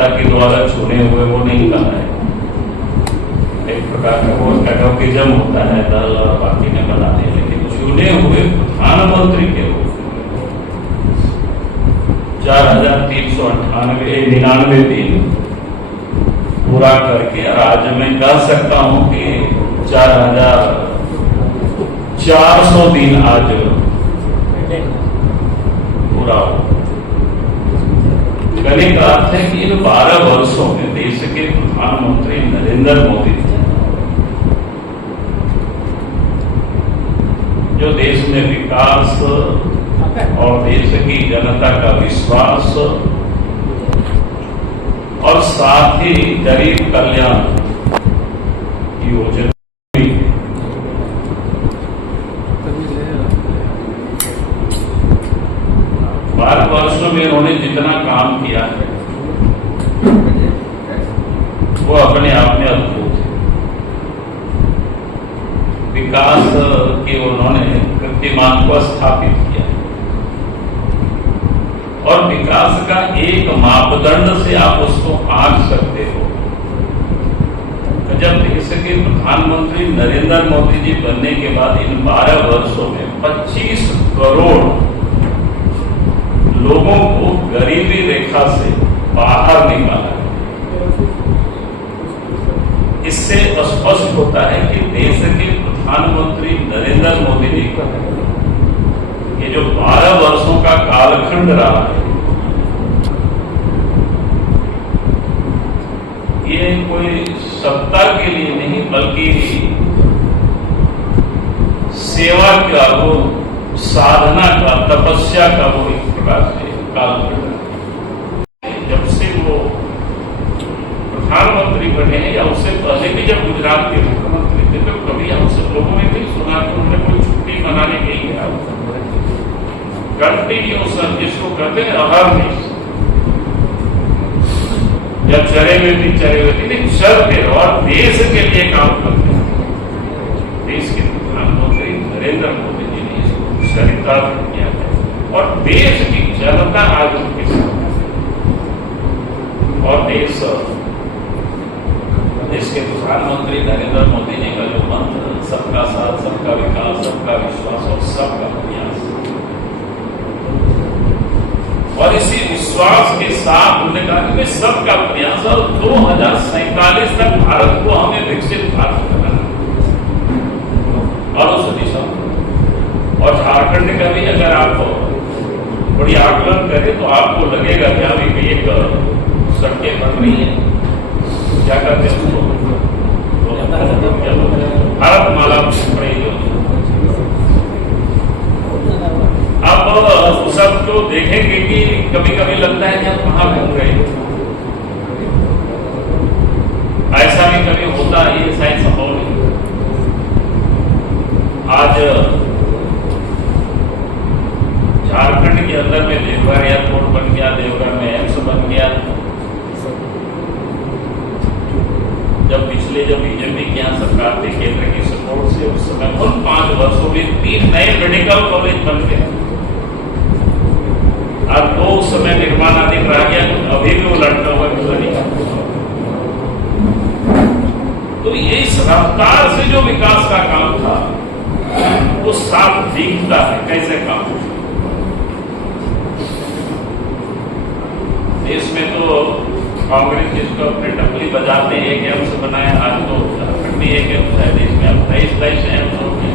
जनता के द्वारा चुने हुए वो नहीं कहा है। एक प्रकार का वो कैटोकिज्म होता है, दल और बाकी ने बना दिया, लेकिन चुने हुए प्रधानमंत्री के रूप में 4,399 दिन पूरा करके आज मैं कह सकता हूं कि 4,400 दिन आज पूरा हो। कहने का अर्थ है कि इन 12 वर्षों में देश के प्रधानमंत्री नरेंद्र मोदी जो देश में विकास और देश की जनता का विश्वास और साथ ही गरीब कल्याण योजना, भारत वर्षों में उन्होंने जितना काम किया है वो अपने आप में अद्भुत है। विकास के उन्होंने कीर्तिमान को स्थापित किया और विकास का एक मापदंड से आप उसको आंक सकते हो। जब देश के प्रधानमंत्री नरेंद्र मोदी जी बनने के बाद इन 12 वर्षों में 25 करोड़ लोगों को गरीबी रेखा से बाहर निकाला, इससे स्पष्ट होता है कि देश के प्रधानमंत्री नरेंद्र मोदी जी का ये जो 12 वर्षों का कालखंड रहा है, ये कोई सत्ता के लिए नहीं बल्कि सेवा का, वो साधना का, तपस्या का वो एक प्रकार से कालखंड है। जब से वो प्रधानमंत्री बने या उससे पहले भी जब गुजरात के मुख्यमंत्री थे तो कभी हमसे लोगों ने नहीं सुना कि उन्होंने कोई छुट्टी मनाने के लिए कंटिन्यूसन, जिसको कहते हैं अहर्निश, जब चरे हुए थी नहीं चलते और देश के लिए काम करते हैं। देश के प्रधानमंत्री नरेंद्र मोदी जी ने इसको चरितार्थ किया है और देश की जनता आज उनके साथ और देश के प्रधानमंत्री नरेंद्र मोदी जी का जो मंत्र सबका साथ, सबका विकास, सबका विश्वास और सबका प्रयास, और इसी विश्वास के साथ उन्होंने कहा कि सबका प्रयास और 2047 तक भारत को हमें विकसित भारत बनाना और उस दिशा और झारखंड का भी अगर आप बड़ी आकलन करें तो आपको लगेगा कि अभी एक सड़कें बन रही है, क्या करते हैं उसको भारतमाला पड़ी। अब सब तो देखेंगे कि कभी कभी लगता है कि हम कहां घूम रहे हैं, ऐसा भी कभी होता है, ये शायद संभव नहीं। आज झारखंड के अंदर में देवघर एयरपोर्ट बन गया, देवघर में एम्स बन गया। जब बीजेपी की यहाँ सरकार थी केंद्र की सपोर्ट से, उस समय उन 5 वर्षों में 3 नए मेडिकल कॉलेज बन गए। अब वो उस समय निर्माणाधीन रह गया, अभी भी वो लटका हुआ नहीं। तो ये इस रफ्तार से जो विकास का काम था वो साफ दिखता है कैसे काम। देश में तो कांग्रेस जिसको अपने टपली बजाते एक एम्स बनाया, आज तो झारखंड में एक एम्स है, देश में अब 23 एम्स हो गए।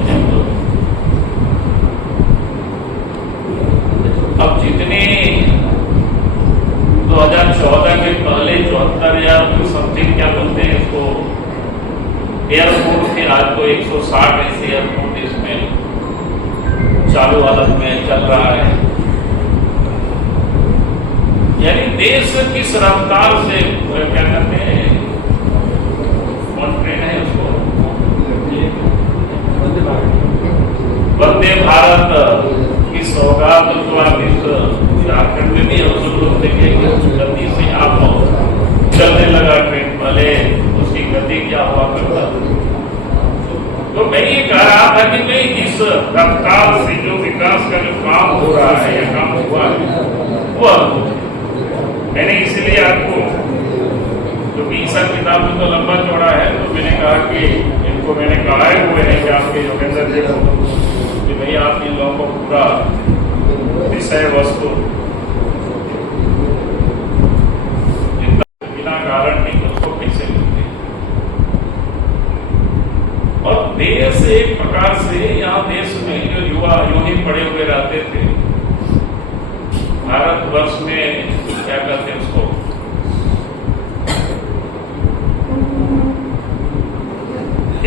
अब जितने 2014 के पहले 74,000 समथिंग क्या बोलते हैं इसको एयरपोर्ट थे, आज तो 160 ऐसे एयरपोर्ट इसमें चालू हालत में चल रहा है। यानी देश किस रफ्तार से क्या कहते हैं, कौन ट्रेन है उसको, वंदे भारत की सौगात झारखंड में भी हम सब लोग देखेंगे। गति से आप चलने लगा ट्रेन, पहले उसकी गति क्या हुआ करता। तो मैं ये कह रहा था कि मैं इस रफ्तार से जो विकास का जो काम हो रहा है या काम हुआ है वो अद्भुत है। मैंने इसलिए आपको हिसाब किताब में तो लंबा चौड़ा है, तो मैंने कहा कि इनको मैंने कहा हुए हैं कि आपके योगेंद्र जी को कि भाई आप इन लोगों को पूरा विषय वस्तु बिना कारण नहीं उसको कैसे मिलते। और देश एक प्रकार से यहाँ देश में जो युवा यूं ही पड़े हुए रहते थे, भारतवर्ष में क्या कहते हैं उसको,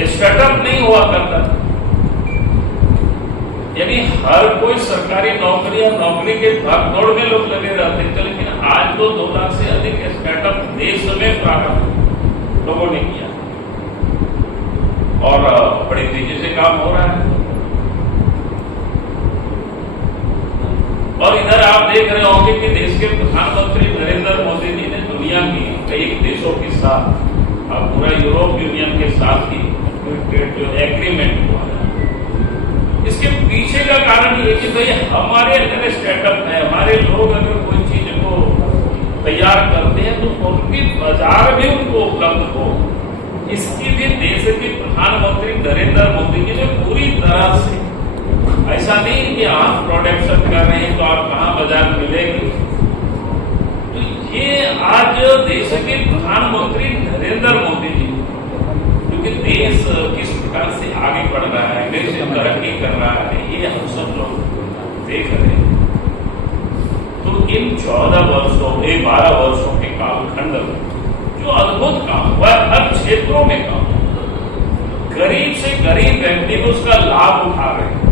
स्टार्टअप नहीं हुआ करता, यानी हर कोई सरकारी नौकरी या नौकरी के भागदौड़ में लोग लगे रहते थे। लेकिन आज तो 2 लाख से अधिक स्टार्टअप देश में प्रारंभ लोगों ने किया और बड़ी तेजी से काम हो रहा है। और इधर आप देख रहे होंगे कि देश के प्रधानमंत्री नरेंद्र मोदी जी ने दुनिया की कई देशों के साथ, अब पूरा यूरोप यूनियन के साथ ही जो एग्रीमेंट हुआ है, इसके पीछे का कारण ये कि भाई हमारे अंदर स्टार्टअप है, हमारे लोग अगर कोई चीज को तैयार करते हैं तो उनकी बाजार भी उनको उपलब्ध हो, इसकी भी देश के प्रधानमंत्री नरेंद्र मोदी जी ने पूरी तरह से, ऐसा नहीं कि आप प्रोडक्शन कर रहे हैं तो आप कहां बाजार मिलेगी। तो ये आज देश के प्रधानमंत्री नरेंद्र मोदी जी, क्योंकि देश किस प्रकार से आगे बढ़ रहा है, देश तरक्की कर रहा है, ये हम सब लोग देख रहे हैं। तो इन 12 वर्षों के कालखंड में जो अद्भुत काम हुआ, हर क्षेत्रों में काम, गरीब से गरीब व्यक्ति को उसका लाभ उठा रहे हैं।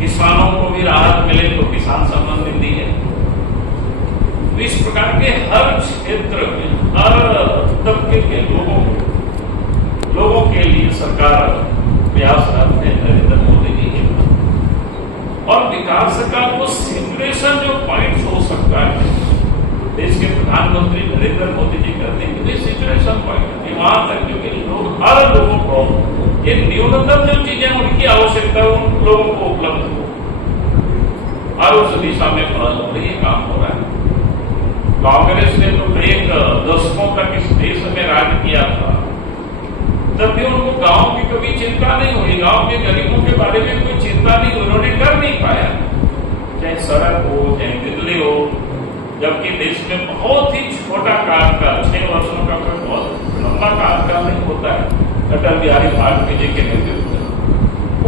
किसानों को भी राहत मिले तो किसान सम्मान निधि है। तो इस प्रकार के हर क्षेत्र में हर तबके के लोगों के लिए सरकार प्रयासरत है, नरेंद्र मोदी जी के। और विकास का वो सिचुएशन जो पॉइंट हो सकता है, देश के प्रधानमंत्री नरेंद्र मोदी जी करते हैं कि सिचुएशन पॉइंट वहां तक क्योंकि लोग, हर लोगों को ये न्यूनतम जो चीजें उनकी आवश्यकता है उन लोगों को उपलब्ध हो, और उस दिशा में ये काम हो रहा है। कांग्रेस ने तो एक दशकों तक इस देश में राज किया था, तब भी उनको गांव की कभी चिंता नहीं हुई, गांव के गरीबों के बारे में कोई चिंता नहीं, उन्होंने कर नहीं पाया, चाहे सड़क हो चाहे बिजली हो। जबकि देश में बहुत ही छोटा कार्यकाल, 6 वर्षों का कोई बहुत लंबा कार्यकाल नहीं होता है अटल बिहारी वाजपेयी जी के नेतृत्व में।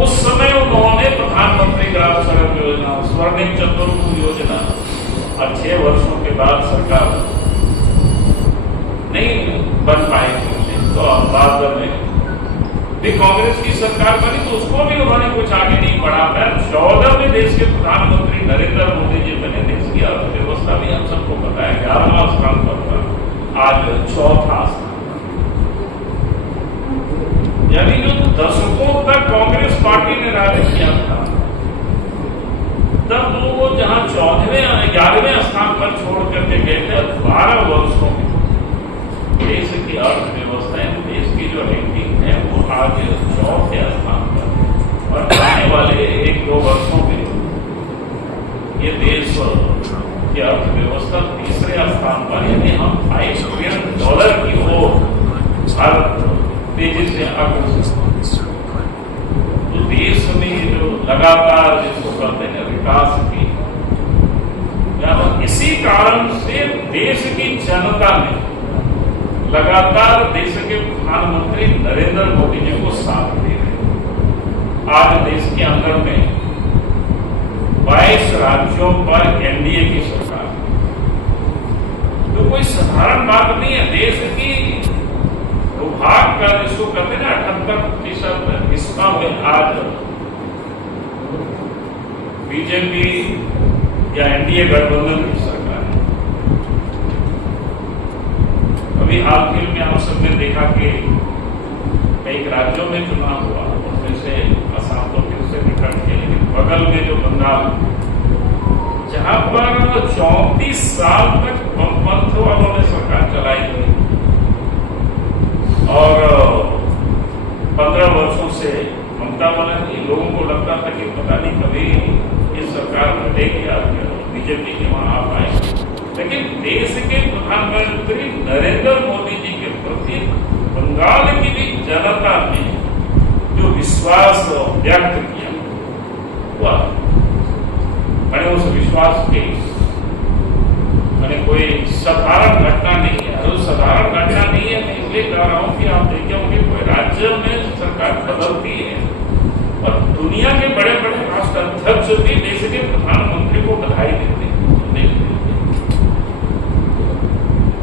उस समय उन्होंने प्रधानमंत्री ग्राम सड़क योजना, स्वर्णिम चतुर्भुज योजना, और 6 वर्षों के बाद सरकार नहीं बन पाएगी। तो बाद में भी कांग्रेस की सरकार बनी तो उसको भी उन्होंने कुछ आगे नहीं बढ़ा पाया। 14 में देश के प्रधानमंत्री नरेंद्र मोदी जी बने, देश की अर्थव्यवस्था भी हम सबको पता है 11वां स्थान पर था, आज 4था स्थान। यानी जो दशकों तक कांग्रेस पार्टी ने राज किया था, तब वो जहां 11वें स्थान पर छोड़ करके गए थे, 12 वर्षों में देश की अर्थव्यवस्था, देश की जो रैंकिंग है वो आज 4थे स्थान पर, और आने वाले 1-2 वर्षों में ये देश की अर्थव्यवस्था 3रे स्थान पर, यानी हम $5 ट्रिलियन की ओर भारत तेजी से आगे। तो देश में जो लगातार जिसको कहते हैं विकास की, इसी कारण से देश की जनता ने लगातार देश के प्रधानमंत्री नरेंद्र मोदी जी को साथ दे रहे। आज देश के अंदर में 22 राज्यों पर एनडीए की सरकार, तो कोई साधारण बात नहीं है। देश की भूभाग का जिसको कहते हैं ना 78% हिस्सा में आज बीजेपी या एनडीए गठबंधन की सरकार है। अभी हाल फिल में आप सबने देखा कि कई राज्यों में चुनाव हुआ, उनमें से असम तो फिर से निकट के, लेकिन बगल में जो बंगाल, जहां पर 34 साल तक वामपंथ वालों ने सरकार चलाई हुई और 15 वर्षों से ममता बनर्जी, लोगों को लगता था कि पता नहीं कभी इस सरकार में देगी, बीजेपी के वहां आ पाएंगे। लेकिन देश के प्रधानमंत्री विश्वास व्यक्त किया हुआ। मैंने उस विश्वास के मैंने कोई साधारण घटना नहीं है, और साधारण घटना नहीं है मैं इसलिए कह रहा हूं कि आप देखे होंगे कोई राज्य में सरकार बदलती है और दुनिया के बड़े बड़े राष्ट्र अध्यक्ष भी देश के प्रधानमंत्री को बधाई देते हैं,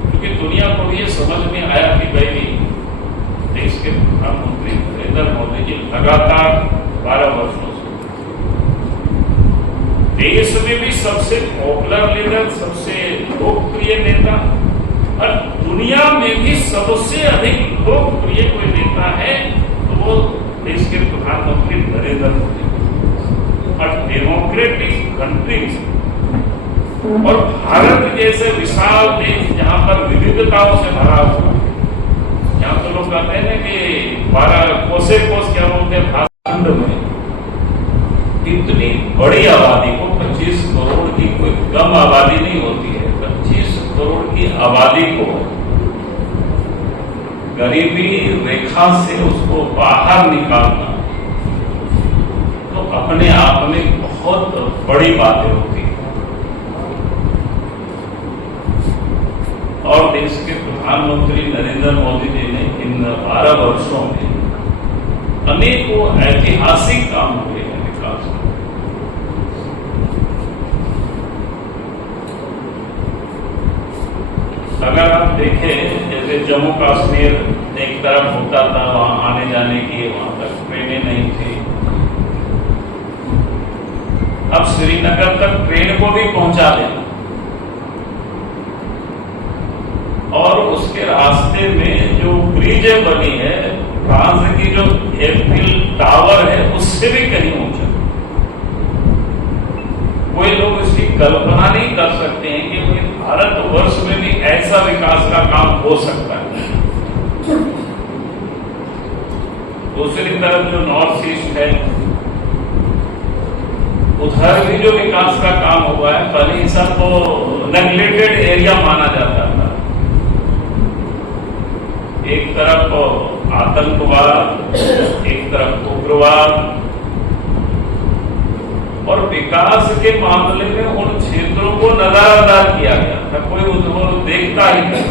क्योंकि दुनिया को भी ये समझ में आया कि भाई देश के प्रधानमंत्री नरेंद्र मोदी जी लगातार 12 वर्षों से देश में भी सबसे पॉपुलर लीडर, सबसे लोकप्रिय नेता और दुनिया में भी सबसे अधिक लोकप्रिय कोई नेता है तो वो देश के प्रधानमंत्री नरेंद्र मोदी और डेमोक्रेटिक कंट्रीज और भारत जैसे विशाल देश जहां पर विविधताओं से भरा हुआ है। यहाँ तो लोग कहते हैं कि 12 कोसे कोस क्या बोलते हैं भारत में इतनी बड़ी आबादी को 25 करोड़ की कोई कम आबादी नहीं होती है, 25 करोड़ की आबादी को गरीबी रेखा से उसको बाहर निकालना तो अपने आप में बहुत बड़ी बातें होती है। और देश के प्रधानमंत्री नरेंद्र मोदी जी ने इन 12 वर्षों में अनेकों ऐतिहासिक काम हुए हैं विकास में। अगर आप देखें जैसे जम्मू कश्मीर एक तरफ होता था, वहां आने जाने की वहां तक ट्रेनें नहीं थी, अब श्रीनगर तक ट्रेन को भी पहुंचा देना और उसके रास्ते में जो ब्रिज बनी है फ्रांस की जो एफिल टावर है उससे भी कहीं ऊंचा। कोई लोग इसकी कल्पना नहीं कर सकते हैं कि कोई भारतवर्ष में भी ऐसा विकास का काम हो सकता है। दूसरी तरफ जो नॉर्थ ईस्ट है उधर भी जो विकास का काम हुआ है, पहले ये सब तो नेग्लेक्टेड एरिया माना जाता था। एक तरफ आतंकवाद, एक तरफ उग्रवाद, और विकास के मामले में उन क्षेत्रों को नजरअंदाज किया गया था, कोई उसको देखता ही नहीं।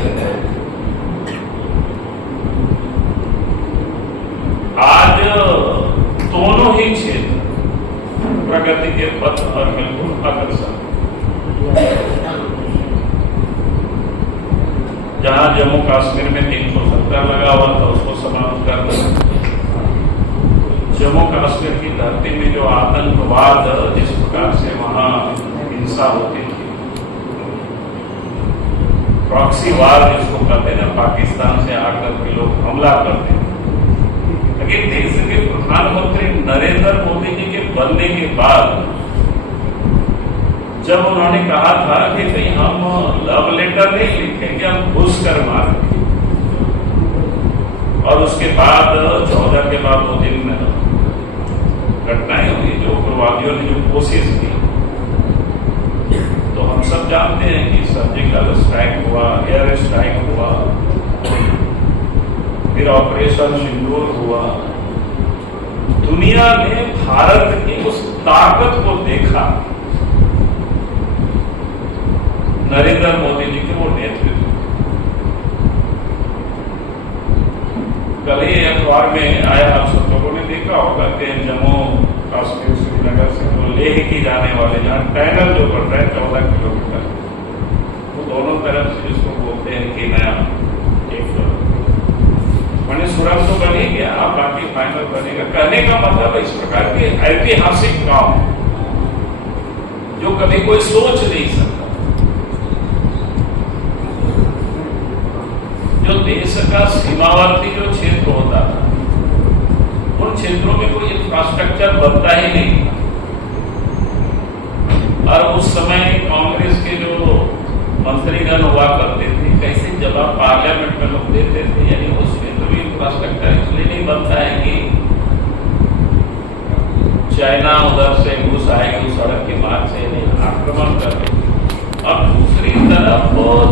आज दोनों ही क्षेत्र प्रगति के पथ पर बिल्कुल अग्रसर। जहां जम्मू कश्मीर में 370 लगा हुआ था उसको समाप्त करना, जम्मू कश्मीर की धरती में जो आतंकवाद जिस प्रकार से वहां हिंसा होती थी, प्रॉक्सी वार जिसको कहते हैं ना, पाकिस्तान से आकर के लोग हमला करते हैं। लेकिन देश के प्रधानमंत्री नरेंद्र मोदी जी के बनने के बाद जब उन्होंने कहा था कि भाई हम लव लेटर नहीं लिखेंगे, हम घुस कर मारेंगे, और उसके बाद 14 के बाद 2 दिन में घटनाएं हुई जो उग्रवादियों ने जो कोशिश की, तो हम सब जानते हैं कि सर्जिकल स्ट्राइक हुआ, एयर स्ट्राइक हुआ, फिर ऑपरेशन सिंदूर हुआ। दुनिया ने भारत की उस ताकत को देखा नरेंद्र मोदी जी के वो नेतृत्व। कल ही अखबार में आया, आप सब लोगों ने देखा होगा कि जम्मू कश्मीर श्रीनगर से वो लेह की जाने वाले जहां टनल जो बढ़ रहा है 14 किलोमीटर, वो दोनों तरफ से जिसको बोलते हैं कि नया एक मैंने सुरंग तो बनी गया, बाकी फाइनल बनेगा। कहने का मतलब इस प्रकार के ऐतिहासिक काम जो कभी कोई सोच नहीं सकता, जो देश का सीमावर्ती जो क्षेत्र होता था उन क्षेत्रों में कोई इंफ्रास्ट्रक्चर बनता ही नहीं। और उस समय कांग्रेस के जो मंत्रीगण हुआ करते थे, कैसे जवाब पार्लियामेंट में लोग देते थे, यानी उसमें तो भी इंफ्रास्ट्रक्चर इसलिए नहीं बनता है कि चाइना उधर से घुस आएगी उस सड़क के मार्ग से आक्रमण कर रही। अब दूसरी तरफ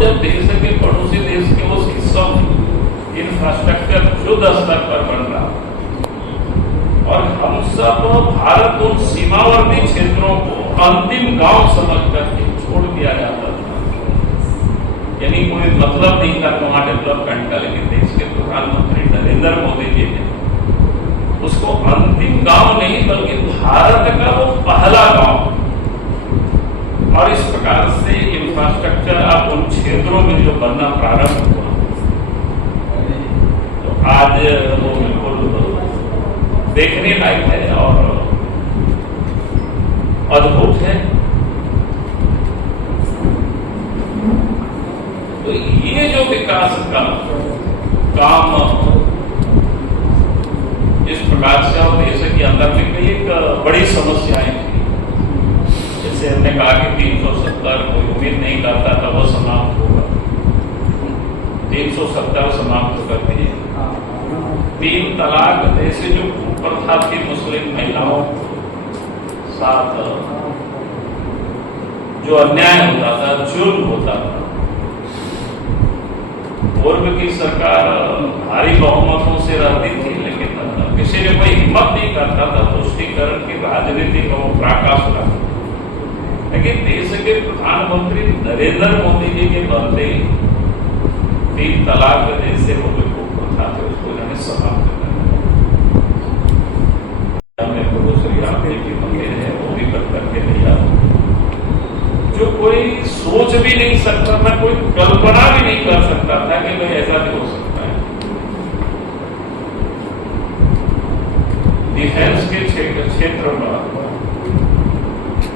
जब देश के पड़ोसी देश के उस हिस्सों में इंफ्रास्ट्रक्चर युद्ध स्तर पर बन रहा और सब भारत उन सीमावर्ती क्षेत्रों को अंतिम गांव समझ करके छोड़ दिया जाता था। यानी कोई मतलब नहीं था कि वहां डेवलपमेंट का, लेकिन देश के प्रधानमंत्री नरेंद्र मोदी जी ने उसको अंतिम गांव नहीं बल्कि भारत का वो पहला गांव, और इस प्रकार से इंफ्रास्ट्रक्चर अब उन क्षेत्रों में जो बनना प्रारंभ हुआ, तो आज वो बिल्कुल देखने लायक है और अद्भुत है। तो ये जो विकास का काम इस प्रकार से और देश के अंदर में कई एक बड़ी समस्याएं थी, जैसे हमने कहा कि 370 कोई उम्मीद नहीं करता था वो समाप्त होगा, 370 समाप्त कर दिए। 3 तलाक जैसे जो प्रथा थी मुस्लिम महिलाओं साथ जो अन्याय होता था, जुल्म होता था, पूर्व की सरकार भारी बहुमतों से रहती थी, लेकिन किसी ने कोई हिम्मत नहीं करता था तुष्टीकरण की राजनीति का वो पराकाष्ठा था। लेकिन देश के प्रधानमंत्री नरेंद्र मोदी जी के बनते 3 तलाक जैसे वो जो प्रथा थे उसको इन्होंने समाप्त कर दिया। श्री राम देव की मंदिर है वो भी कर करके दिया, जो कोई सोच भी नहीं सकता था, कोई कल्पना भी नहीं कर सकता था कि भाई ऐसा भी हो सकता है। डिफेंस के क्षेत्र में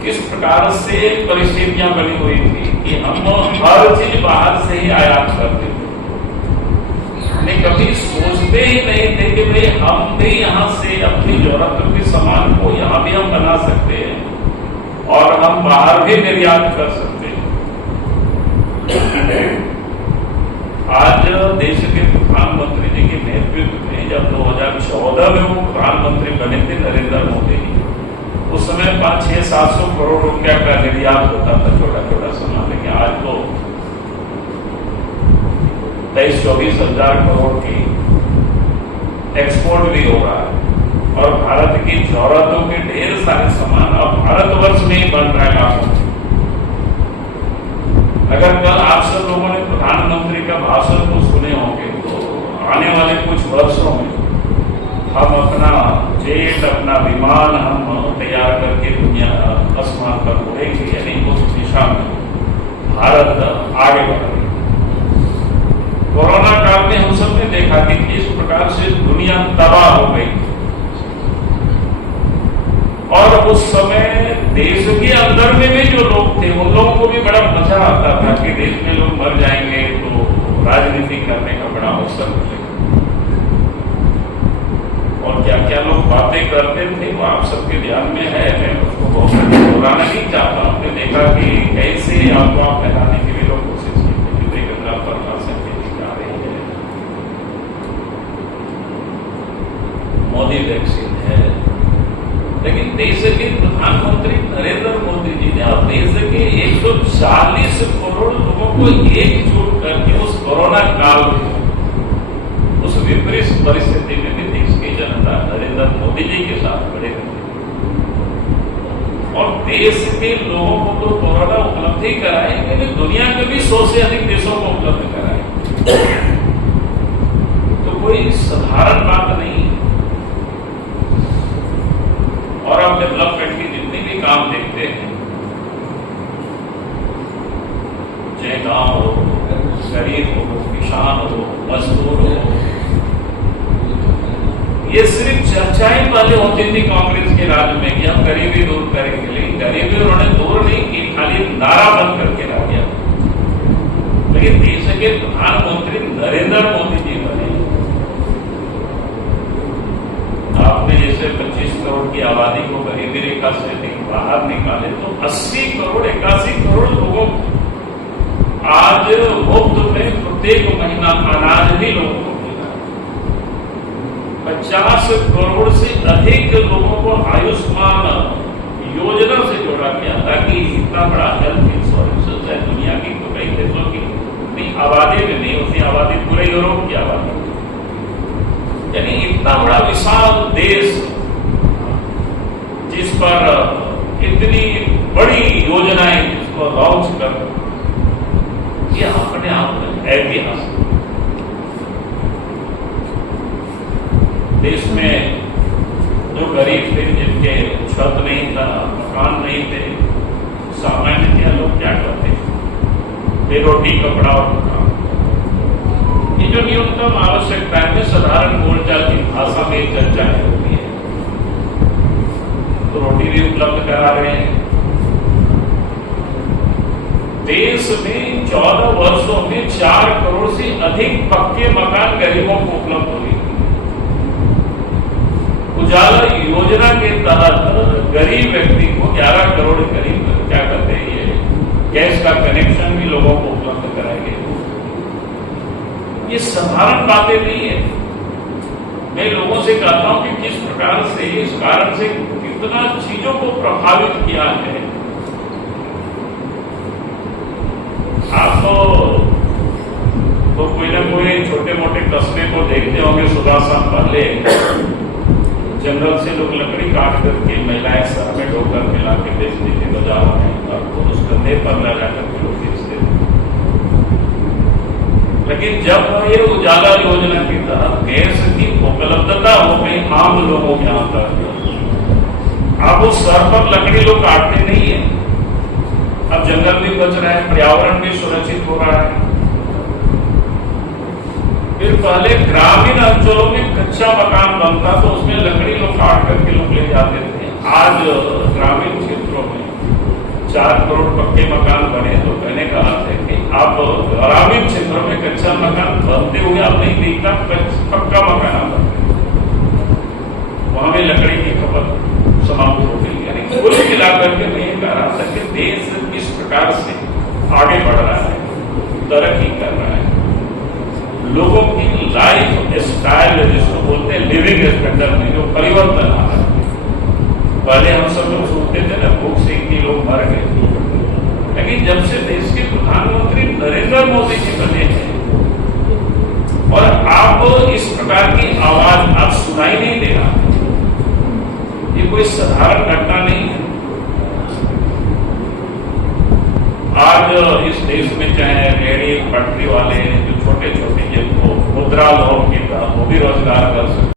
किस प्रकार से परिस्थितियां बनी हुई थी कि हम हर चीज बाहर से ही आयात करते थे, नहीं कभी सोचते ही नहीं थे कि भाई हम भी यहाँ से अपनी जरूरत के सामान को यहाँ भी हम बना सकते हैं और हम बाहर भी निर्यात कर सकते हैं। आज देश के प्रधानमंत्री जी के नेतृत्व में जब 2014 में वो प्रधानमंत्री बने थे नरेंद्र मोदी जी, उस समय 500-700 करोड़ रुपया का निर्यात होता था, छोटा छोटा सामान, लेकिन आज तो 23-24 हजार करोड़ की एक्सपोर्ट भी हो रहा है और भारत की जरूरतों के ढेर सारे सामान अब भारतवर्ष में ही बन रहा है। अगर कल आप सब लोगों ने प्रधानमंत्री का भाषण को सुने होंगे तो आने वाले कुछ वर्षों में हम अपना जेट, अपना विमान हम तैयार करके दुनिया आसमान पर उड़ेंगे, यानी उस दिशा में भारत आगे बढ़ रही है। कोरोना काल में हम सब ने देखा कि किस प्रकार से दुनिया तबाह हो गई, और उस समय देश के अंदर में भी जो लोग थे उन लोगों को भी बड़ा मजा आता था कि देश में लोग मर जाएंगे तो राजनीति करने का बड़ा अवसर मिलेगा। और क्या क्या लोग बातें करते थे वो आप सबके ध्यान में है, मैं उसको बहुत दोहराना नहीं चाहता। हमने देखा कि कैसे अफवाह फैलाने के लिए लोग कोशिश करते कि गंगा पर जा रही है, मोदी वैक्सीन है, लेकिन देश के प्रधानमंत्री नरेंद्र मोदी जी ने और देश के 140 करोड़ लोगों को एकजुट करके उस कोरोना काल में, उस विपरीत परिस्थिति में भी देश की जनता नरेंद्र मोदी जी के साथ खड़े रहे और देश के लोगों को तो कोरोना उपलब्धि कराए, लेकिन दुनिया के भी 100 से अधिक देशों को उपलब्ध कराए। तो कोई साधारण बात नहीं। और आप डेवलपमेंट की जितनी भी काम देखते हैं, चाहे गांव हो, गरीब हो, किसान हो, मजदूर हो, ये सिर्फ चर्चाएं पहले होती थी कांग्रेस के राज में कि हम गरीबी दूर करेंगे, लेकिन गरीबी उन्होंने दूर नहीं की, खाली नारा बंद करके रह गया। लेकिन देश के प्रधानमंत्री नरेंद्र मोदी जी बने, आपने जैसे 25 करोड़ की आबादी को गरीबी रेखा से बाहर निकाले तो 80 करोड़ 81 करोड़ लोगों को आज मुफ्त में प्रत्येक महीना अनाज भी लोगों को मिला। 50 करोड़ से अधिक लोगों को आयुष्मान योजना से जोड़ा गया, ताकि इतना बड़ा हेल्थ इंश्योरेंस है दुनिया की तो कई देशों की उतनी आबादी में नहीं, उतनी आबादी पूरे यूरोप की आबादी, यानी इतना बड़ा विशाल देश ये रोटी, कपड़ा और मकान, ये जो न्यूनतम आवश्यकताएं में साधारण बोलचाल की भाषा में चर्चाएं होती है, तो रोटी भी उपलब्ध करा रहे हैं। देश में 14 वर्षों में 4 करोड़ से अधिक पक्के मकान गरीबों को उपलब्ध हुए। उजाला योजना के तहत गरीब व्यक्ति को 11 करोड़ करीब क्या कहते हैं ये गैस का कनेक्शन भी लोगों को उपलब्ध कराएंगे। ये साधारण बातें नहीं है। मैं लोगों से कहता हूं कि किस प्रकार से इस कारण से कितना चीजों को प्रभावित किया है। आप तो कोई ना कोई छोटे मोटे कस्बे को देखते होंगे। सुबह शाम पहले जंगल से लोग लकड़ी काट करके महिलाएं शहर में ढोकर मिला के बेचती थी बाजार में, और तो उस कंधे पर ला जाकर के लोग बेचते थे। लेकिन जब ये उजाला योजना के तहत गैस की उपलब्धता हो गई आम लोगों के यहाँ तक, अब उस शहर पर लकड़ी लोग काटते नहीं है। अब जंगल भी बच रहा है, पर्यावरण भी सुरक्षित हो रहा है। फिर पहले ग्रामीण अंचलों में कच्चा मकान बनता तो उसमें लकड़ी लोग काट करके लोग ले जाते थे। आज ग्रामीण क्षेत्रों में 4 करोड़ पक्के मकान बने, तो कहने का अर्थ है कि आप ग्रामीण क्षेत्रों में कच्चा मकान बनते हुए आप नहीं देखता, पक्का मकान आता है, वहां में लकड़ी की खपत समाप्त हो गई। यानी कुल मिलाकर के मैं कह रहा था कि देश किस प्रकार से आगे बढ़ रहा है, तरक्की कर रहा है। लोगों की लाइफ स्टाइल जिसको बोलते हैं लिविंग स्टैंडर्ड में जो परिवर्तन आ रहा है। पहले हम सब लोग सुनते थे ना भूख से इतनी लोग मर गए, लेकिन जब से देश के प्रधानमंत्री नरेंद्र मोदी जी बने हैं और आप इस प्रकार की आवाज आप सुनाई नहीं दे रहा, ये कोई साधारण घटना नहीं है। आज इस देश में चाहे रेहड़ी पटरी वाले जो छोटे छोटे जिनको मुद्रा लोन के तहत वो भी रोजगार कर सकते